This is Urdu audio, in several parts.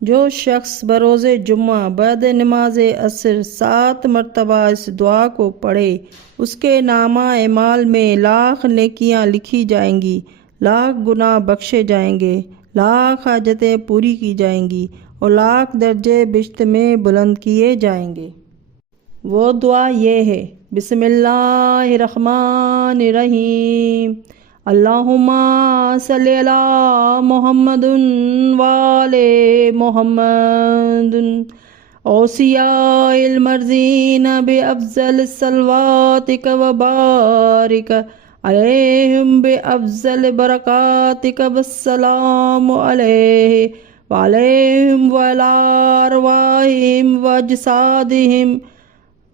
جو شخص بروز جمعہ بعد نماز عصر 7 مرتبہ اس دعا کو پڑھے اس کے نامہ اعمال میں 1,00,000 نیکیاں لکھی جائیں گی، 1,00,000 گناہ بخشے جائیں گے، 1,00,000 حاجتیں پوری کی جائیں گی اور 1,00,000 درجے بہشت میں بلند کیے جائیں گے۔ وہ دعا یہ ہے: بسم اللہ الرحمن الرحیم، اللہم صلی علی محمد وآل محمد، اوصیاء المرضین بافضل صلواتک وبارک علیہم بافضل برکاتک والسلام علیہ وعلیہم وعلی ارواحہم واجسادہم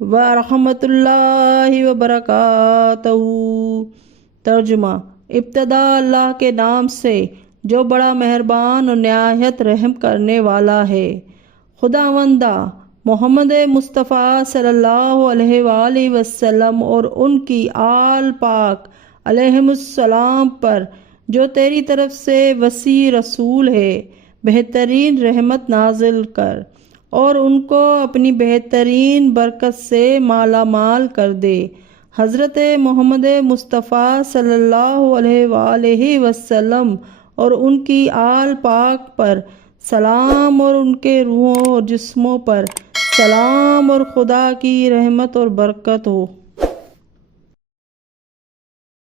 ورحمۃ اللہ وبرکاتہ۔ ترجمہ: ابتدا اللہ کے نام سے جو بڑا مہربان اور نہایت رحم کرنے والا ہے۔ خداوندہ محمد مصطفیٰ صلی اللہ علیہ وآلہ وسلم اور ان کی آل پاک علیہم السلام پر جو تیری طرف سے وسیع رسول ہے، بہترین رحمت نازل کر اور ان کو اپنی بہترین برکت سے مالا مال کر دے۔ حضرت محمد مصطفیٰ صلی اللہ علیہ وآلہ وسلم اور ان کی آل پاک پر سلام اور ان کے روحوں اور جسموں پر سلام اور خدا کی رحمت اور برکت ہو۔